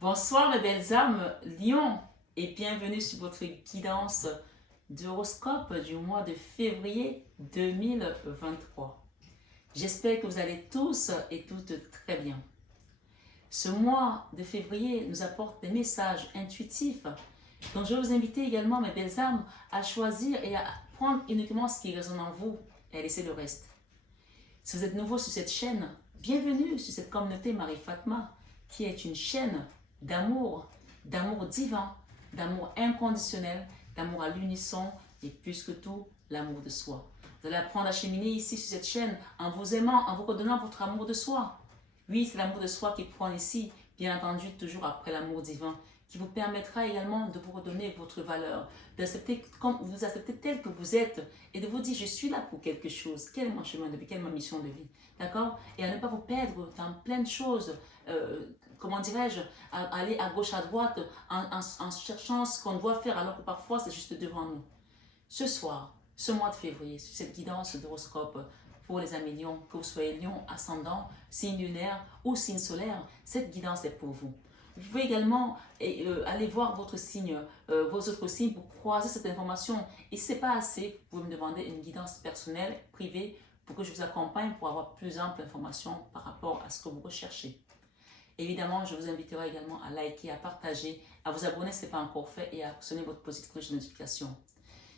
Bonsoir mes belles âmes, Lion, et bienvenue sur votre guidance d'horoscope du mois de février 2023. J'espère que vous allez tous et toutes très bien. Ce mois de février nous apporte des messages intuitifs, donc je vais vous inviter également, mes belles âmes, à choisir et à prendre uniquement ce qui résonne en vous et à laisser le reste. Si vous êtes nouveau sur cette chaîne, bienvenue sur cette communauté Marie-Fatma, qui est une chaîne d'amour divin, d'amour inconditionnel, d'amour à l'unisson et plus que tout, l'amour de soi. Vous allez apprendre à cheminer ici sur cette chaîne en vous aimant, en vous redonnant votre amour de soi. Oui, c'est l'amour de soi qui prend ici, bien entendu, toujours après l'amour divin, qui vous permettra également de vous redonner votre valeur, d'accepter comme vous acceptez tel que vous êtes et de vous dire je suis là pour quelque chose, quel est mon chemin de vie, quelle est ma mission de vie, d'accord? Et à ne pas vous perdre dans plein de choses, comment dirais-je, à aller à gauche, à droite, en cherchant ce qu'on doit faire alors que parfois c'est juste devant nous. Ce soir, ce mois de février, sur cette guidance d'horoscope pour les amis lions, que vous soyez lion, ascendant, signe lunaire ou signe solaire, cette guidance est pour vous. Vous pouvez également aller voir votre signe, vos autres signes pour croiser cette information. Et si ce n'est pas assez, vous pouvez me demander une guidance personnelle, privée, pour que je vous accompagne pour avoir plus ample information par rapport à ce que vous recherchez. Évidemment, je vous inviterai également à liker, à partager, à vous abonner si ce n'est pas encore fait et à sonner votre petite cloche de notification.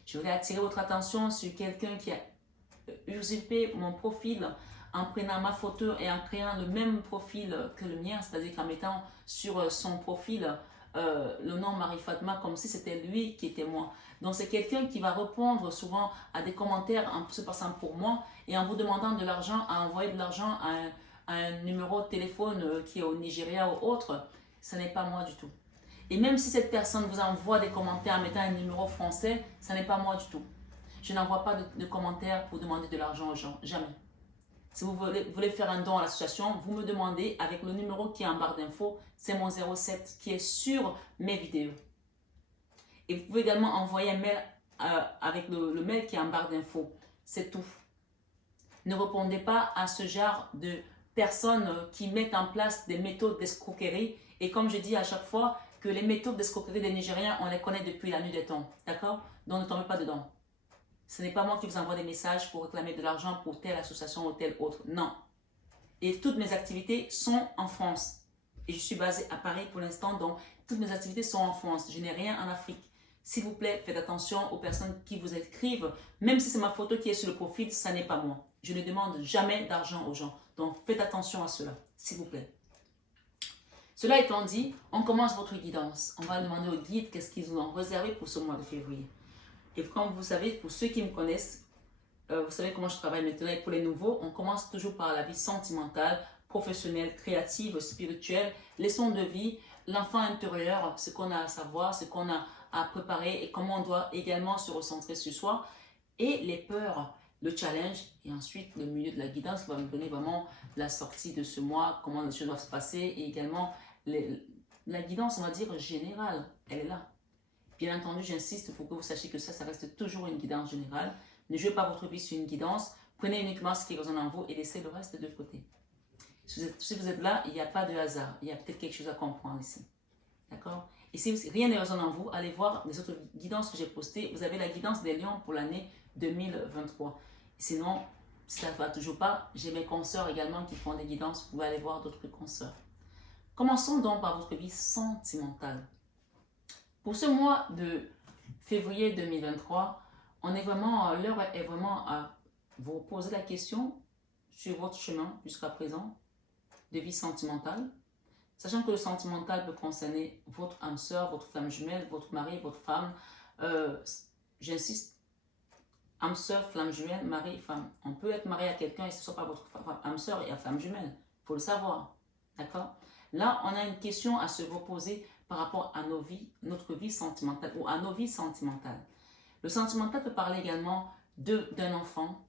Je voulais attirer votre attention sur quelqu'un qui a usurpé mon profil en prenant ma photo et en créant le même profil que le mien, c'est-à-dire qu'en mettant sur son profil le nom Marie-Fatma comme si c'était lui qui était moi. Donc c'est quelqu'un qui va répondre souvent à des commentaires en se passant pour moi et en vous demandant de l'argent, à envoyer de l'argent à un numéro de téléphone qui est au Nigeria ou autre. Ce n'est pas moi du tout. Et même si cette personne vous envoie des commentaires en mettant un numéro français, ce n'est pas moi du tout. Je n'envoie pas de commentaires pour demander de l'argent aux gens, jamais. Si vous voulez faire un don à l'association, vous me demandez avec le numéro qui est en barre d'infos, c'est mon 07 qui est sur mes vidéos. Et vous pouvez également envoyer un mail avec le mail qui est en barre d'infos. C'est tout. Ne répondez pas à ce genre de personnes qui mettent en place des méthodes d'escroquerie. Et comme je dis à chaque fois, que les méthodes d'escroquerie des Nigériens, on les connaît depuis la nuit des temps. D'accord? Donc ne tombez pas dedans. Ce n'est pas moi qui vous envoie des messages pour réclamer de l'argent pour telle association ou telle autre. Non. Et toutes mes activités sont en France. Et je suis basée à Paris pour l'instant, donc toutes mes activités sont en France. Je n'ai rien en Afrique. S'il vous plaît, faites attention aux personnes qui vous écrivent. Même si c'est ma photo qui est sur le profil, ça n'est pas moi. Je ne demande jamais d'argent aux gens. Donc faites attention à cela, s'il vous plaît. Cela étant dit, on commence votre guidance. On va demander aux guides qu'est-ce qu'ils nous ont réservé pour ce mois de février. Et comme vous savez, pour ceux qui me connaissent, vous savez comment je travaille maintenant. Et pour les nouveaux, on commence toujours par la vie sentimentale, professionnelle, créative, spirituelle, leçon de vie, l'enfant intérieur, ce qu'on a à savoir, ce qu'on a à préparer et comment on doit également se recentrer sur soi. Et les peurs, le challenge et ensuite le milieu de la guidance qui va nous donner vraiment la sortie de ce mois, comment les choses doivent se passer et également la guidance, on va dire, générale, elle est là. Bien entendu, j'insiste pour que vous sachiez que ça reste toujours une guidance générale. Ne jouez pas votre vie sur une guidance. Prenez uniquement ce qui résonne en vous et laissez le reste de côté. Si vous êtes là, il n'y a pas de hasard. Il y a peut-être quelque chose à comprendre ici. D'accord? Et si rien ne résonne en vous, allez voir les autres guidances que j'ai postées. Vous avez la guidance des lions pour l'année 2023. Sinon, si ça ne va toujours pas, j'ai mes consoeurs également qui font des guidances. Vous pouvez aller voir d'autres consoeurs. Commençons donc par votre vie sentimentale. Pour ce mois de février 2023, l'heure est vraiment à vous poser la question sur votre chemin jusqu'à présent de vie sentimentale, sachant que le sentimental peut concerner votre âme sœur, votre flamme jumelle, votre mari, votre femme. J'insiste, âme sœur, flamme jumelle, mari, femme. On peut être marié à quelqu'un et ce ne soit pas votre âme sœur et flamme jumelle. Il faut le savoir. D'accord? Là, on a une question à se reposer par rapport à notre vie sentimentale ou à nos vies sentimentales. Le sentimental peut parler également d'un enfant,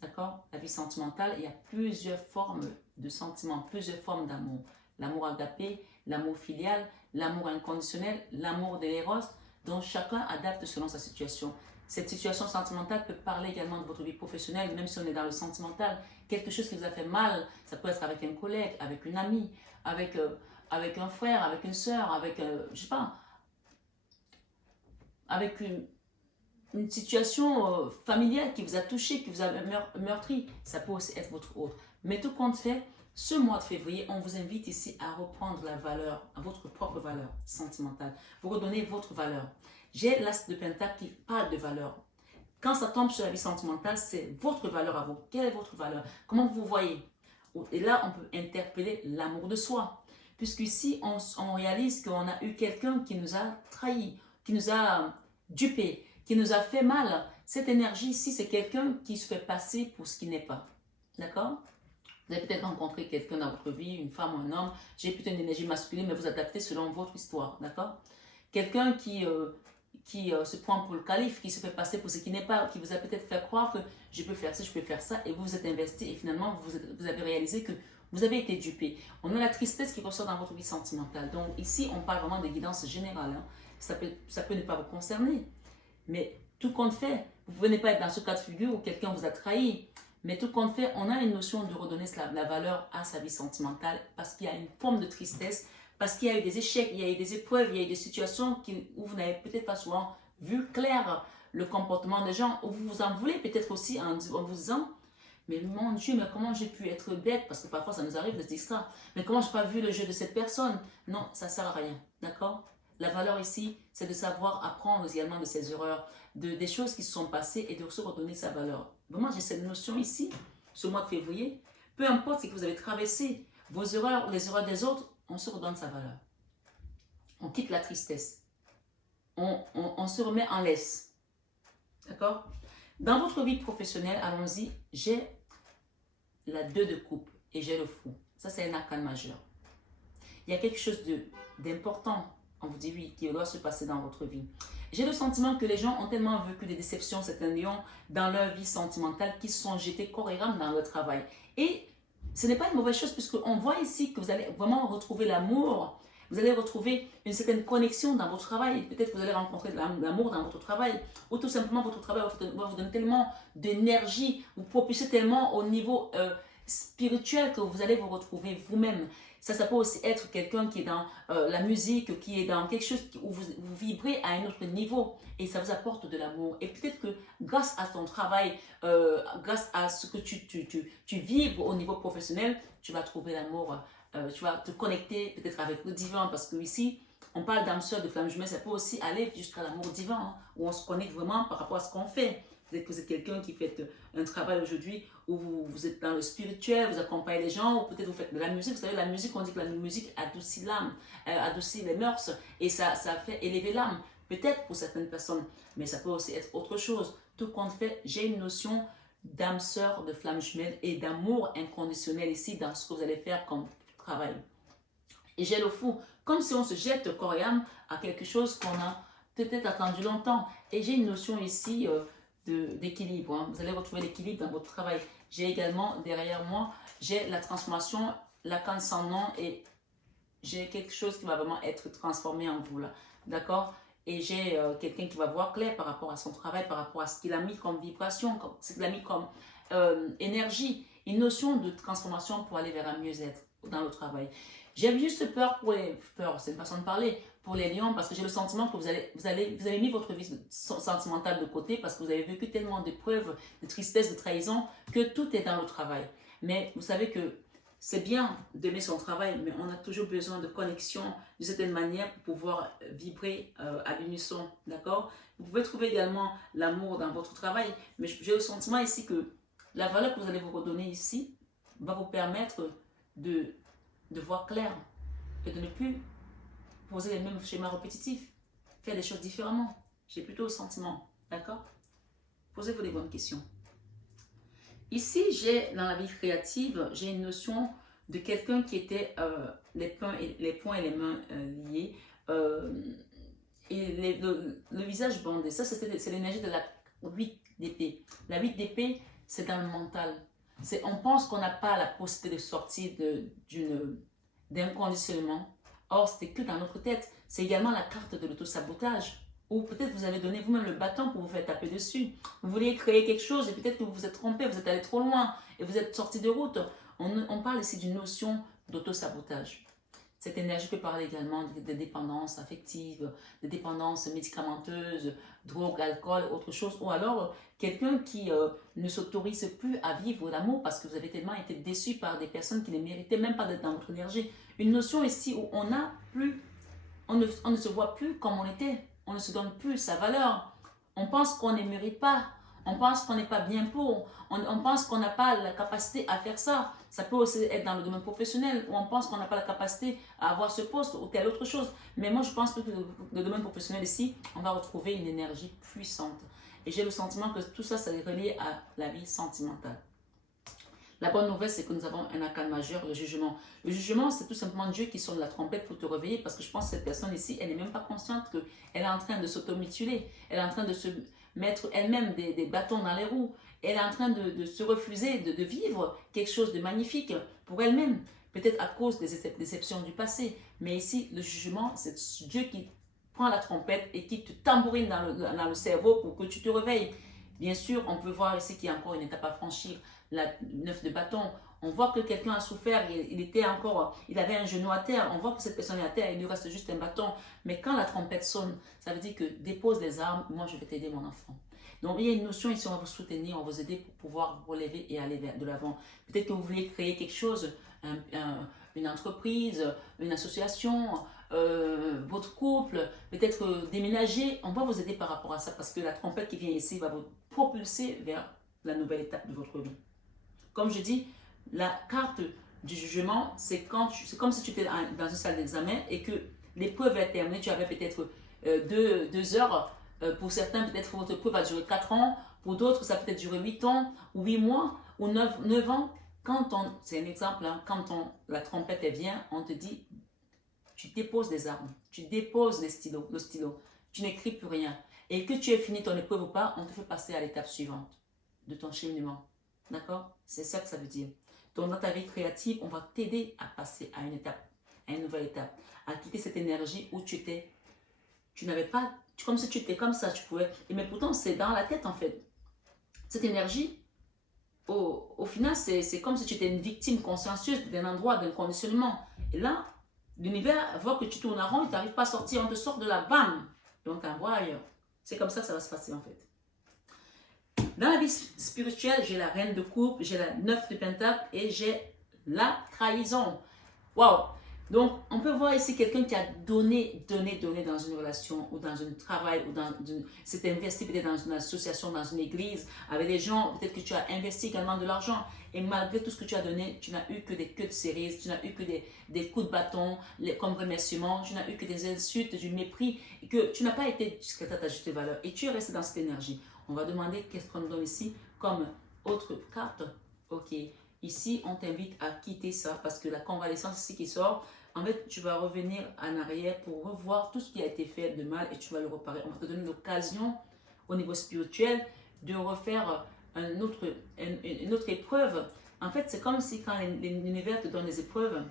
d'accord? La vie sentimentale, il y a plusieurs formes de sentiments, plusieurs formes d'amour. L'amour agapé, l'amour filial, l'amour inconditionnel, l'amour de l'éros, dont chacun adapte selon sa situation. Cette situation sentimentale peut parler également de votre vie professionnelle, même si on est dans le sentimental. Quelque chose qui vous a fait mal, ça peut être avec un collègue, avec une amie, avec avec un frère, avec une soeur, avec, je sais pas, avec une situation familiale qui vous a touché, qui vous a meurtri. Ça peut aussi être votre autre. Mais tout compte fait, ce mois de février, on vous invite ici à reprendre la valeur, à votre propre valeur sentimentale. Vous redonnez votre valeur. J'ai l'as de Pentacle qui parle de valeur. Quand ça tombe sur la vie sentimentale, c'est votre valeur à vous. Quelle est votre valeur? Comment vous voyez? Et là, on peut interpeller l'amour de soi. Puisqu'ici, on réalise qu'on a eu quelqu'un qui nous a trahis, qui nous a dupés, qui nous a fait mal. Cette énergie ici, c'est quelqu'un qui se fait passer pour ce qui n'est pas. D'accord? Vous avez peut-être rencontré quelqu'un dans votre vie, une femme ou un homme. J'ai plutôt une énergie masculine, mais vous adaptez selon votre histoire. D'accord? Quelqu'un qui se prend pour le calife, qui se fait passer pour ce qui n'est pas, qui vous a peut-être fait croire que je peux faire ça, je peux faire ça, et vous vous êtes investi, et finalement, vous avez réalisé que vous avez été dupé. On a la tristesse qui ressort dans votre vie sentimentale. Donc ici, on parle vraiment de guidance générale. Hein. Ça peut ne pas vous concerner. Mais tout compte fait, vous ne venez pas être dans ce cas de figure où quelqu'un vous a trahi. Mais tout compte fait, on a une notion de redonner la valeur à sa vie sentimentale parce qu'il y a une forme de tristesse, parce qu'il y a eu des échecs, il y a eu des épreuves, il y a eu des situations où vous n'avez peut-être pas souvent vu clair le comportement des gens, où vous vous en voulez peut-être aussi en vous disant « Mais mon Dieu, mais comment j'ai pu être bête ?» Parce que parfois ça nous arrive de se dire ça. « Mais comment je n'ai pas vu le jeu de cette personne ?» Non, ça ne sert à rien. D'accord? La valeur ici, c'est de savoir apprendre également de ses erreurs, des choses qui se sont passées et de se redonner sa valeur. Vraiment, j'ai cette notion ici, ce mois de février. Peu importe ce que vous avez traversé, vos erreurs ou les erreurs des autres, on se redonne sa valeur. On quitte la tristesse. On se remet en laisse. D'accord? Dans votre vie professionnelle, allons-y, j'ai la 2 de coupe et j'ai le fou. Ça, c'est un arcane majeur. Il y a quelque chose d'important, on vous dit oui, qui doit se passer dans votre vie. J'ai le sentiment que les gens ont tellement vécu des déceptions, certains lions, dans leur vie sentimentale, qu'ils se sont jetés corps et âme dans leur travail. Et ce n'est pas une mauvaise chose, puisqu'on voit ici que vous allez vraiment retrouver l'amour, vous allez retrouver une certaine connexion dans votre travail. Peut-être que vous allez rencontrer de l'amour dans votre travail, ou tout simplement votre travail va vous donner tellement d'énergie, vous propulser tellement au niveau spirituel que vous allez vous retrouver vous-même. Ça peut aussi être quelqu'un qui est dans la musique, qui est dans quelque chose où vous vibrez à un autre niveau et ça vous apporte de l'amour. Et peut-être que grâce à ton travail, grâce à ce que tu vibres au niveau professionnel, tu vas trouver l'amour, tu vas te connecter peut-être avec le divin parce que ici, on parle d'âme sœur, de flamme jumelle, ça peut aussi aller jusqu'à l'amour divin, hein, où on se connecte vraiment par rapport à ce qu'on fait. Peut-être que vous êtes quelqu'un qui fait un travail aujourd'hui où vous êtes dans le spirituel, vous accompagnez les gens, ou peut-être vous faites de la musique. Vous savez, la musique, on dit que la musique adoucit l'âme, adoucit les mœurs, et ça fait élever l'âme. Peut-être pour certaines personnes, mais ça peut aussi être autre chose. Tout compte fait, j'ai une notion d'âme sœur, de flamme jumelle et d'amour inconditionnel ici dans ce que vous allez faire comme travail. Et j'ai le fou, comme si on se jette corps et âme à quelque chose qu'on a peut-être attendu longtemps. Et j'ai une notion ici d'équilibre. Hein. Vous allez retrouver l'équilibre dans votre travail. J'ai également derrière moi, j'ai la transformation, la canne sans nom et j'ai quelque chose qui va vraiment être transformé en vous là. D'accord? Et j'ai quelqu'un qui va voir clair par rapport à son travail, par rapport à ce qu'il a mis comme vibration, ce qu'il a mis comme énergie. Une notion de transformation pour aller vers un mieux-être dans le travail. J'ai juste peur c'est une façon de parler, pour les lions, parce que j'ai le sentiment que vous avez mis votre vie sentimentale de côté parce que vous avez vécu tellement d'épreuves, de tristesse, de trahison, que tout est dans le travail. Mais vous savez que c'est bien d'aimer son travail, mais on a toujours besoin de connexion d'une certaine manière pour pouvoir vibrer à l'unisson, d'accord? Vous pouvez trouver également l'amour dans votre travail, mais j'ai le sentiment ici que la valeur que vous allez vous redonner ici va vous permettre de voir clair et de ne plus poser les mêmes schémas répétitifs, faire des choses différemment. J'ai plutôt le sentiment, d'accord? Posez-vous des bonnes questions. Ici, j'ai dans la vie créative, j'ai une notion de quelqu'un qui était les poings et les mains liés et le visage bandé. Ça, c'est l'énergie de la 8 d'épée. La 8 d'épée, c'est dans le mental. On pense qu'on n'a pas la possibilité de sortir d'un conditionnement. Or, c'est que dans notre tête. C'est également la carte de l'auto-sabotage. Ou peut-être vous avez donné vous-même le bâton pour vous faire taper dessus. Vous vouliez créer quelque chose et peut-être que vous vous êtes trompé, vous êtes allé trop loin et vous êtes sorti de route. On parle ici d'une notion d'auto-sabotage. Cette énergie peut parler également de dépendance affective, de dépendance médicamenteuse, drogue, alcool, autre chose. Ou alors quelqu'un qui ne s'autorise plus à vivre l'amour parce que vous avez tellement été déçu par des personnes qui ne méritaient même pas d'être dans votre énergie. Une notion ici où on n'a plus, on ne se voit plus comme on était. On ne se donne plus sa valeur. On pense qu'on ne mérite pas. On pense qu'on n'est pas bien pour. On pense qu'on n'a pas la capacité à faire ça. Ça peut aussi être dans le domaine professionnel où on pense qu'on n'a pas la capacité à avoir ce poste ou telle autre chose. Mais moi, je pense que le domaine professionnel ici, on va retrouver une énergie puissante. Et j'ai le sentiment que tout ça, ça est relié à la vie sentimentale. La bonne nouvelle, c'est que nous avons un arcane majeur, le jugement. Le jugement, c'est tout simplement Dieu qui sonne la trompette pour te réveiller parce que je pense que cette personne ici, elle n'est même pas consciente qu'elle est en train de s'automutiler. Elle est en train de se mettre elle-même des bâtons dans les roues. Elle est en train de se refuser de vivre quelque chose de magnifique pour elle-même. Peut-être à cause des déceptions du passé. Mais ici, le jugement, c'est Dieu qui prend la trompette et qui te tambourine dans le cerveau pour que tu te réveilles. Bien sûr, on peut voir ici qu'il y a encore une étape à franchir. La 9 de bâton, on voit que quelqu'un a souffert, il avait un genou à terre, on voit que cette personne est à terre, il lui reste juste un bâton. Mais quand la trompette sonne, ça veut dire que dépose les armes, moi je vais t'aider mon enfant. Donc il y a une notion ici, on va vous soutenir, on va vous aider pour pouvoir vous relever et aller de l'avant. Peut-être que vous voulez créer quelque chose, une entreprise, une association, votre couple, peut-être déménager, on va vous aider par rapport à ça parce que la trompette qui vient ici va vous propulser vers la nouvelle étape de votre vie. Comme je dis, la carte du jugement, c'est comme si tu étais dans une salle d'examen et que l'épreuve est terminée. Tu avais peut-être 2 heures. Pour certains, peut-être votre épreuve va durer 4 ans. Pour d'autres, ça peut peut-être durer 8 ans ou 8 mois ou 9 ans. C'est un exemple, hein, quand la trompette vient, on te dit, tu déposes les armes, tu déposes le stylo, tu n'écris plus rien. Et que tu aies fini ton épreuve ou pas, on te fait passer à l'étape suivante de ton cheminement. D'accord? C'est ça que ça veut dire. Donc, dans ta vie créative, on va t'aider à passer à une étape, à une nouvelle étape, à quitter cette énergie où tu n'avais pas, comme si tu étais comme ça, tu pouvais. Mais pourtant, c'est dans la tête en fait. Cette énergie, au final, c'est comme si tu étais une victime consciencieuse d'un endroit, d'un conditionnement. Et là, l'univers voit que tu tournes en rond, il t'arrive pas à sortir, on te sort de la bam, et on t'envoie ailleurs. C'est comme ça que ça va se passer en fait. Dans la vie spirituelle, j'ai la reine de coupe, j'ai la 9 de pentacle et j'ai la trahison. Waouh! Donc, on peut voir ici quelqu'un qui a donné dans une relation ou dans un travail ou s'est investi peut-être dans une association, dans une église, avec des gens, peut-être que tu as investi également de l'argent et malgré tout ce que tu as donné, tu n'as eu que des queues de cerises, tu n'as eu que des coups de bâton comme remerciement, tu n'as eu que des insultes, du mépris et que tu n'as pas été jusqu'à ta juste valeur et tu es resté dans cette énergie. On va demander qu'est-ce qu'on nous donne ici comme autre carte. Ok, ici on t'invite à quitter ça parce que la convalescence ici qui sort, en fait tu vas revenir en arrière pour revoir tout ce qui a été fait de mal et tu vas le réparer. On va te donner l'occasion au niveau spirituel de refaire une autre épreuve. En fait c'est comme si quand l'univers te donne des épreuves,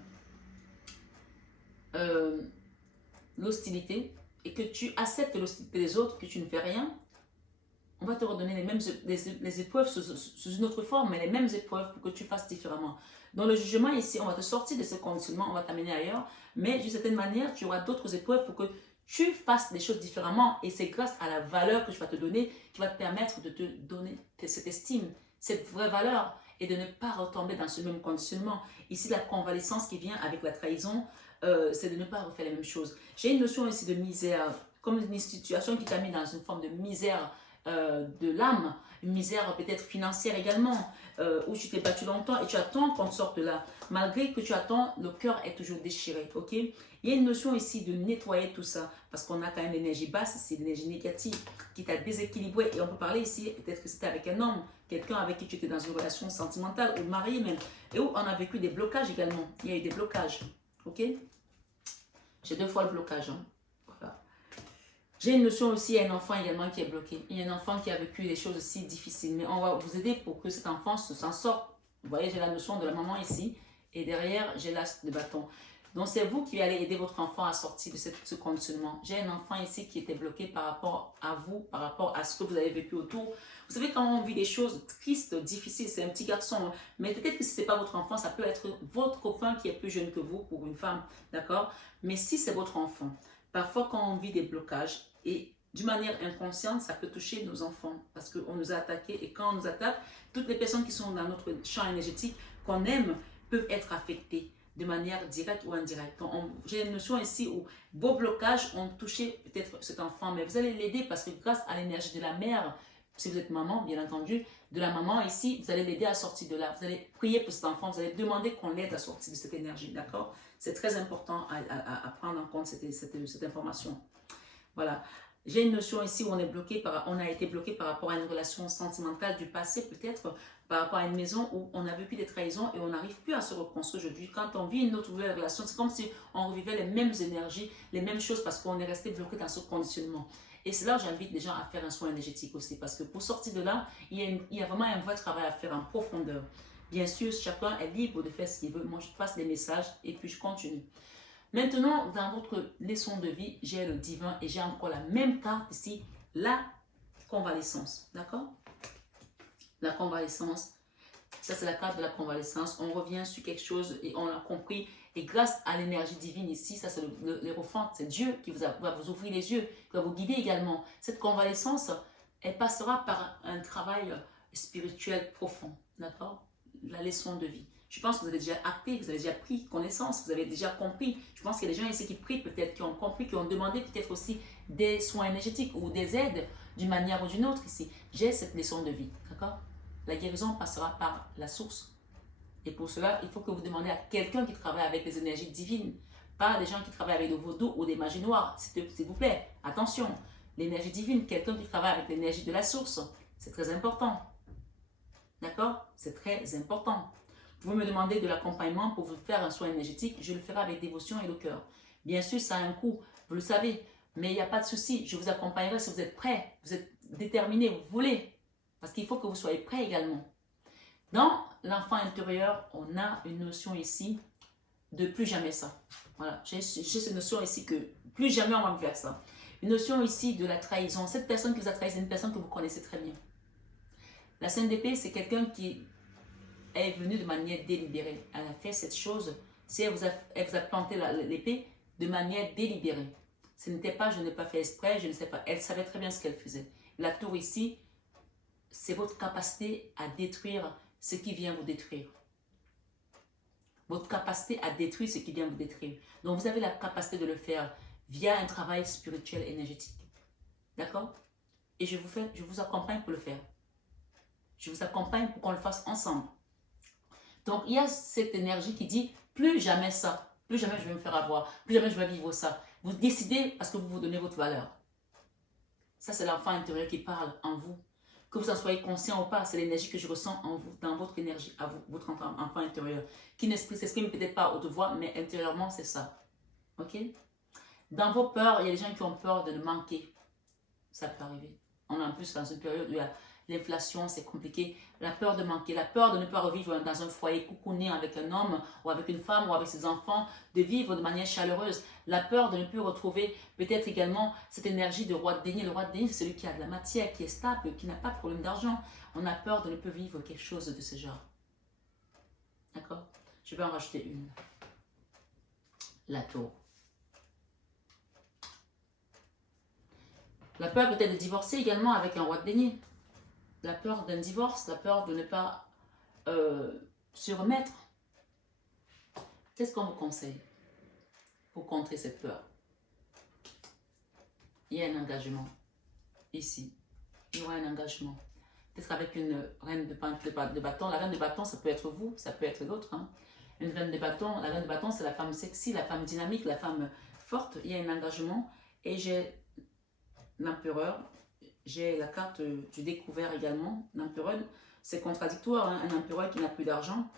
l'hostilité et que tu acceptes l'hostilité des autres, que tu ne fais rien, on va te redonner les épreuves sous une autre forme, mais les mêmes épreuves pour que tu fasses différemment. Dans le jugement ici, on va te sortir de ce conditionnement, on va t'amener ailleurs, mais d'une certaine manière, tu auras d'autres épreuves pour que tu fasses les choses différemment et c'est grâce à la valeur que je vais te donner qui va te permettre de te donner cette estime, cette vraie valeur et de ne pas retomber dans ce même conditionnement. Ici, la convalescence qui vient avec la trahison, c'est de ne pas refaire les mêmes choses. J'ai une notion ici de misère, comme une situation qui t'a mis dans une forme de misère de l'âme, une misère peut-être financière également, où tu t'es battu longtemps et tu attends qu'on sorte de là. Malgré que tu attends, le cœur est toujours déchiré, ok? Il y a une notion ici de nettoyer tout ça, parce qu'on a quand même l'énergie basse, c'est l'énergie négative qui t'a déséquilibré. Et on peut parler ici, peut-être que c'était avec un homme, quelqu'un avec qui tu étais dans une relation sentimentale, ou marié même, et où on a vécu des blocages également. Il y a eu des blocages, ok? J'ai 2 fois le blocage, hein. J'ai une notion aussi, il y a un enfant également qui est bloqué. Il y a un enfant qui a vécu des choses aussi difficiles. Mais on va vous aider pour que cet enfant s'en sorte. Vous voyez, j'ai la notion de la maman ici. Et derrière, j'ai l'as de bâton. Donc, c'est vous qui allez aider votre enfant à sortir de ce conditionnement. J'ai un enfant ici qui était bloqué par rapport à vous, par rapport à ce que vous avez vécu autour. Vous savez, quand on vit des choses tristes, difficiles, c'est un petit garçon, mais peut-être que si ce n'est pas votre enfant, ça peut être votre copain qui est plus jeune que vous, pour une femme, d'accord? Mais si c'est votre enfant, parfois quand on vit des blocages, et d'une manière inconsciente, ça peut toucher nos enfants, parce qu'on nous a attaqués, et quand on nous attaque, toutes les personnes qui sont dans notre champ énergétique, qu'on aime, peuvent être affectées de manière directe ou indirecte. Donc, j'ai une notion ici où vos blocages ont touché peut-être cet enfant, mais vous allez l'aider parce que grâce à l'énergie de la mère, si vous êtes maman, bien entendu, de la maman ici, vous allez l'aider à sortir de là. Vous allez prier pour cet enfant, vous allez demander qu'on l'aide à sortir de cette énergie, d'accord? C'est très important à prendre en compte cette information. Voilà. J'ai une notion ici où on a été bloqué par rapport à une relation sentimentale du passé, peut-être par rapport à une maison où on a vécu des trahisons et on n'arrive plus à se reconstruire aujourd'hui. Quand on vit une autre nouvelle relation, c'est comme si on revivait les mêmes énergies, les mêmes choses parce qu'on est resté bloqué dans ce conditionnement. Et c'est là où j'invite les gens à faire un soin énergétique aussi, parce que pour sortir de là, il y a vraiment un vrai travail à faire en profondeur. Bien sûr, chacun est libre de faire ce qu'il veut. Moi, je passe des messages et puis je continue. Maintenant, dans votre leçon de vie, j'ai le divin et j'ai encore la même carte ici, la convalescence. D'accord? La convalescence. Ça, c'est la carte de la convalescence. On revient sur quelque chose et on l'a compris. Et grâce à l'énergie divine ici, ça c'est l'Hérophante, c'est Dieu qui va vous ouvrir les yeux, qui va vous guider également. Cette convalescence, elle passera par un travail spirituel profond. D'accord? La leçon de vie. Je pense que vous avez déjà acté, vous avez déjà pris connaissance, vous avez déjà compris. Je pense qu'il y a des gens ici qui prient peut-être, qui ont compris, qui ont demandé peut-être aussi des soins énergétiques ou des aides d'une manière ou d'une autre ici. J'ai cette leçon de vie, d'accord? La guérison passera par la source. Et pour cela, il faut que vous demandiez à quelqu'un qui travaille avec les énergies divines, pas des gens qui travaillent avec le vaudou ou des magies noires, s'il vous plaît. Attention, l'énergie divine, quelqu'un qui travaille avec l'énergie de la source, c'est très important. D'accord? C'est très important. Vous me demandez de l'accompagnement pour vous faire un soin énergétique, je le ferai avec dévotion et le cœur. Bien sûr, ça a un coût, vous le savez, mais il n'y a pas de souci, je vous accompagnerai si vous êtes prêt, vous êtes déterminé, vous voulez, parce qu'il faut que vous soyez prêt également. Dans l'enfant intérieur, on a une notion ici de plus jamais ça. Voilà, j'ai cette notion ici que plus jamais on va me faire ça. Une notion ici de la trahison. Cette personne qui vous a trahi, c'est une personne que vous connaissez très bien. La Sainte d'épée, c'est quelqu'un qui est venu de manière délibérée. Elle a fait cette chose, si elle vous a planté l'épée de manière délibérée. Ce n'était pas, je n'ai pas fait exprès, je ne sais pas. Elle savait très bien ce qu'elle faisait. La tour ici, c'est votre capacité à détruire ce qui vient vous détruire. Votre capacité à détruire ce qui vient vous détruire. Donc, vous avez la capacité de le faire via un travail spirituel énergétique. D'accord? Et je vous accompagne pour le faire. Je vous accompagne pour qu'on le fasse ensemble. Donc, il y a cette énergie qui dit, plus jamais ça, plus jamais je vais me faire avoir, plus jamais je vais vivre ça. Vous décidez parce que vous vous donnez votre valeur. Ça, c'est l'enfant intérieur qui parle en vous. Que vous en soyez conscient ou pas, c'est l'énergie que je ressens en vous, dans votre énergie, à vous, votre enfant intérieur, qui ne s'exprime peut-être pas à haute voix, mais intérieurement, c'est ça. Ok? Dans vos peurs, il y a des gens qui ont peur de le manquer. Ça peut arriver. On est en plus dans une période où l'inflation, c'est compliqué. La peur de manquer, la peur de ne pas revivre dans un foyer coucouné avec un homme ou avec une femme ou avec ses enfants, de vivre de manière chaleureuse. La peur de ne plus retrouver peut-être également cette énergie de roi de denier. Le roi de denier, c'est celui qui a de la matière, qui est stable, qui n'a pas de problème d'argent. On a peur de ne plus vivre quelque chose de ce genre. D'accord? Je vais en rajouter une. La tour. La peur peut-être de divorcer également avec un roi de denier. La peur d'un divorce, la peur de ne pas se remettre. Qu'est-ce qu'on vous conseille pour contrer cette peur? Il y a un engagement ici. Il y aura un engagement. Peut-être avec une reine de bâton. La reine de bâton, ça peut être vous, ça peut être l'autre. Hein. Une reine de bâton, la reine de bâton, c'est la femme sexy, la femme dynamique, la femme forte. Il y a un engagement. Et j'ai l'empereur. J'ai la carte du découvert également. L'empereur, c'est contradictoire. Hein? Un empereur qui n'a plus d'argent.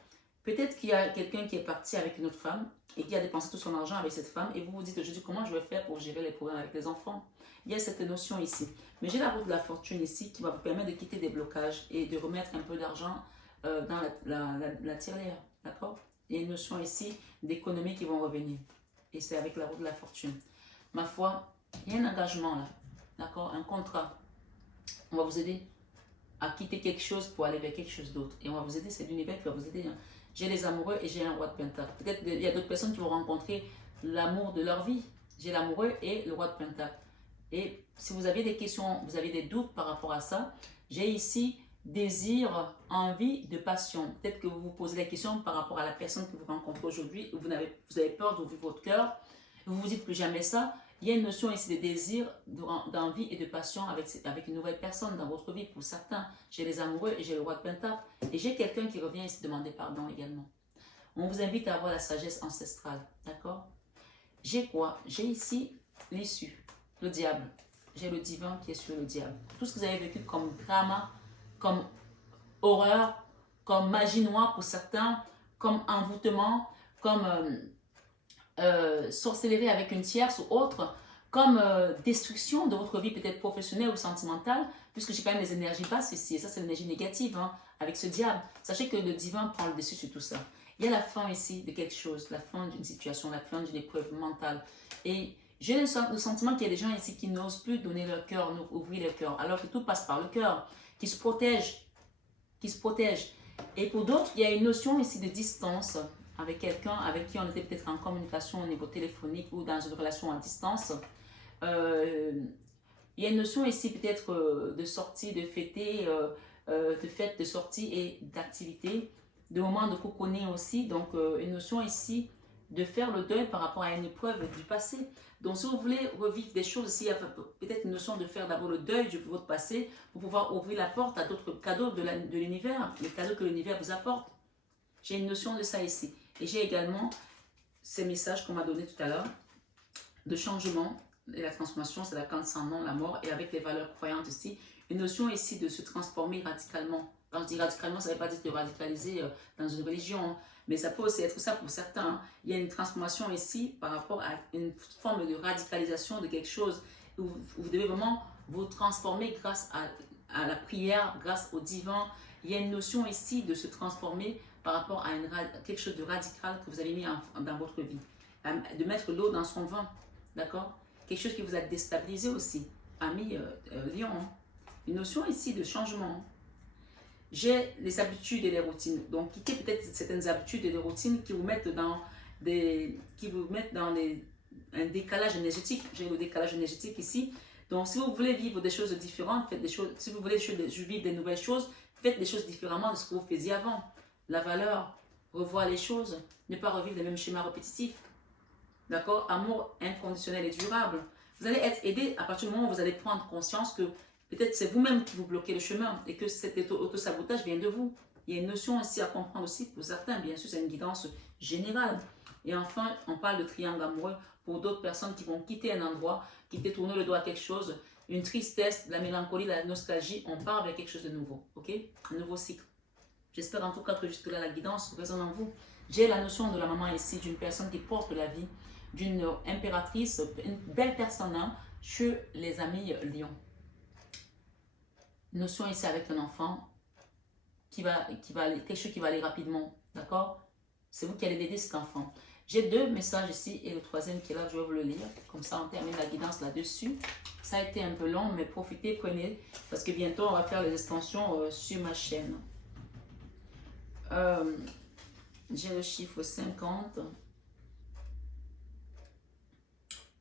Peut-être qu'il y a quelqu'un qui est parti avec une autre femme et qui a dépensé tout son argent avec cette femme. Et vous vous dites aujourd'hui, comment je vais faire pour gérer les problèmes avec les enfants? Il y a cette notion ici. Mais j'ai la route de la fortune ici qui va vous permettre de quitter des blocages et de remettre un peu d'argent dans la tirelire. D'accord? Il y a une notion ici d'économie qui vont revenir. et c'est avec la roue de la fortune. Ma foi, il y a un engagement là, d'accord, un contrat. On va vous aider à quitter quelque chose pour aller vers quelque chose d'autre. Et on va vous aider, c'est l'univers qui va vous aider. Hein. J'ai les amoureux et j'ai un roi de pentacle. Peut-être qu'il y a d'autres personnes qui vont rencontrer l'amour de leur vie. J'ai l'amoureux et le roi de pentacle. Et si vous avez des questions, vous avez des doutes par rapport à ça, j'ai ici désir, envie de passion. Peut-être que vous vous posez la question par rapport à la personne que vous rencontrez aujourd'hui, vous avez peur d'ouvrir votre cœur, vous vous dites plus jamais ça. Il y a une notion ici de désir, d'envie et de passion avec une nouvelle personne dans votre vie. Pour certains, j'ai les amoureux et j'ai le roi de pentacle. Et j'ai quelqu'un qui revient ici demander pardon également. On vous invite à avoir la sagesse ancestrale, d'accord? J'ai quoi? J'ai ici l'issue, le diable. J'ai le divin qui est sur le diable. Tout ce que vous avez vécu comme drama, comme horreur, comme magie noire pour certains, comme envoûtement, comme sorcellerie avec une tierce ou autre, comme destruction de votre vie peut-être professionnelle ou sentimentale, puisque j'ai quand même les énergies basses ici, et ça c'est l'énergie négative, hein, avec ce diable. Sachez que le divin prend le dessus sur tout ça. Il y a la fin ici de quelque chose, la fin d'une situation, la fin d'une épreuve mentale. Et j'ai le sentiment qu'il y a des gens ici qui n'osent plus donner leur cœur, ouvrir leur cœur, alors que tout passe par le cœur, qui se protègent, Et pour d'autres, il y a une notion ici de distance avec quelqu'un avec qui on était peut-être en communication au niveau téléphonique ou dans une relation à distance. Il y a une notion ici peut-être de sortie, de fêter, de fête, de sortie et d'activité, de moments de cocooning aussi. Donc, une notion ici de faire le deuil par rapport à une épreuve du passé. Donc, si vous voulez revivre des choses, ici, il y a peut-être une notion de faire d'abord le deuil de votre passé pour pouvoir ouvrir la porte à d'autres cadeaux de l'univers, les cadeaux que l'univers vous apporte. J'ai une notion de ça ici. Et j'ai également ces messages qu'on m'a donnés tout à l'heure de changement et la transformation, c'est la carte sans nom, la mort, et avec les valeurs croyantes ici. Une notion ici de se transformer radicalement. Quand je dis radicalement, ça ne veut pas dire de radicaliser dans une religion, hein, mais ça peut aussi être ça pour certains. Hein. Il y a une transformation ici par rapport à une forme de radicalisation de quelque chose où vous devez vraiment vous transformer grâce à la prière, grâce au divin. Il y a une notion ici de se transformer par rapport à quelque chose de radical que vous avez mis dans votre vie. De mettre l'eau dans son vin, d'accord? Quelque chose qui vous a déstabilisé aussi, ami Lion. Hein. Une notion ici de changement. J'ai les habitudes et les routines. Donc, quittez peut-être certaines habitudes et les routines qui vous mettent dans un décalage énergétique. J'ai le décalage énergétique ici. Donc, si vous voulez vivre des choses différentes, faites des choses. Si vous voulez vivre des nouvelles choses, faites des choses différemment de ce que vous faisiez avant. La valeur, revoir les choses, ne pas revivre les mêmes schémas répétitifs. D'accord? Amour inconditionnel et durable. Vous allez être aidé à partir du moment où vous allez prendre conscience que peut-être c'est vous-même qui vous bloquez le chemin et que cet auto-sabotage vient de vous. Il y a une notion ici à comprendre aussi pour certains. Bien sûr, c'est une guidance générale. Et enfin, on parle de triangle amoureux pour d'autres personnes qui vont quitter un endroit, quitter, tourner le dos à quelque chose, une tristesse, la mélancolie, la nostalgie. On part vers quelque chose de nouveau. Ok? Un nouveau cycle. J'espère en tout cas que jusque-là, la guidance résonne en vous. J'ai la notion de la maman ici, d'une personne qui porte la vie, d'une impératrice, une belle personne hein, chez les amis Lion. Notion ici avec un enfant quelque chose qui va aller rapidement, d'accord? C'est vous qui allez aider cet enfant. J'ai deux messages ici et le troisième qui est là, je vais vous le lire. Comme ça, on termine la guidance là-dessus. Ça a été un peu long, mais profitez, prenez, parce que bientôt, on va faire les extensions sur ma chaîne. J'ai le chiffre 50.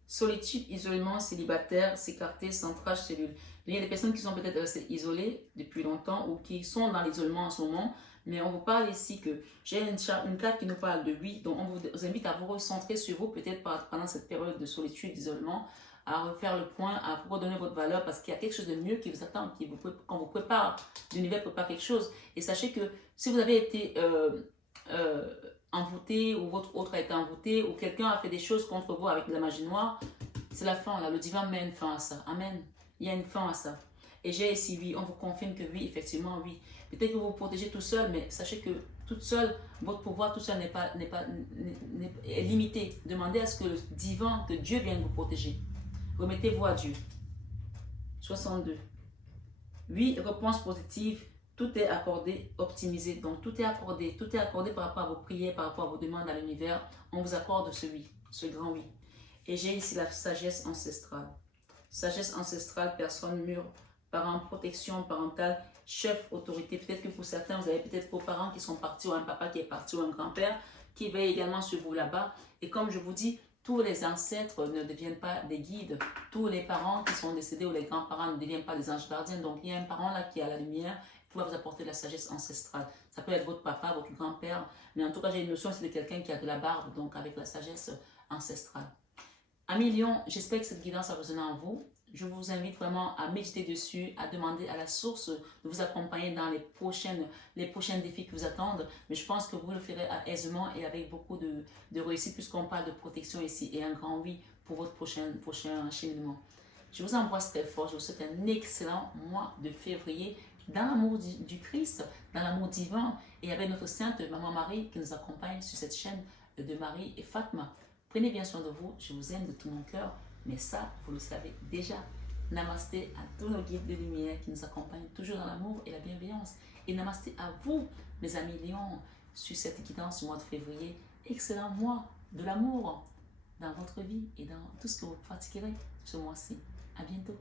Solitude, isolement, célibataire, s'écarter, centrage, cellule. Il y a des personnes qui sont peut-être restées isolées depuis longtemps ou qui sont dans l'isolement en ce moment. Mais on vous parle ici que j'ai une carte qui nous parle de oui. Donc on vous invite à vous recentrer sur vous peut-être pendant cette période de solitude, d'isolement, à refaire le point, à vous redonner votre valeur parce qu'il y a quelque chose de mieux qui vous attend, qu'on vous prépare. L'univers prépare quelque chose. Et sachez que si vous avez été envoûté ou votre autre a été envoûté ou quelqu'un a fait des choses contre vous avec de la magie noire, c'est la fin là. Le divin met une fin à ça. Amen. Il y a une fin à ça. Et j'ai ici oui, on vous confirme que oui, effectivement oui. Peut-être que vous vous protégez tout seul, mais sachez que toute seule, votre pouvoir tout seul est limité. Demandez à ce que le divin, que Dieu vienne vous protéger. Remettez-vous à Dieu. 62. Oui, réponse positive. Tout est accordé, optimisé. Donc, tout est accordé par rapport à vos prières, par rapport à vos demandes à l'univers. On vous accorde ce oui. ce grand oui. Et j'ai ici la sagesse ancestrale. Sagesse ancestrale, personne mûre, parents, protection parentale, chef, autorité. Peut-être que pour certains, vous avez peut-être vos parents qui sont partis, ou un papa qui est parti, ou un grand-père qui veille également sur vous là-bas. Et comme je vous dis, tous les ancêtres ne deviennent pas des guides. Tous les parents qui sont décédés ou les grands-parents ne deviennent pas des anges gardiens. Donc, il y a un parent là qui a la lumière, qui pourra vous apporter la sagesse ancestrale. Ça peut être votre papa, votre grand-père. Mais en tout cas, j'ai une notion, c'est de quelqu'un qui a de la barbe, donc avec la sagesse ancestrale. Amis Lion, j'espère que cette guidance a résonné en vous. Je vous invite vraiment à méditer dessus, à demander à la source de vous accompagner dans les prochains défis qui vous attendent. Mais je pense que vous le ferez aisément et avec beaucoup de réussite puisqu'on parle de protection ici et un grand oui pour votre prochain cheminement. Je vous embrasse très fort. Je vous souhaite un excellent mois de février dans l'amour du Christ, dans l'amour divin et avec notre sainte Maman Marie qui nous accompagne sur cette chaîne de Marie et Fatma. Prenez bien soin de vous, je vous aime de tout mon cœur, mais ça, vous le savez déjà. Namasté à tous nos guides de lumière qui nous accompagnent toujours dans l'amour et la bienveillance. Et namasté à vous, mes amis Lions, sur cette guidance du mois de février. Excellent mois de l'amour dans votre vie et dans tout ce que vous pratiquerez ce mois-ci. À bientôt.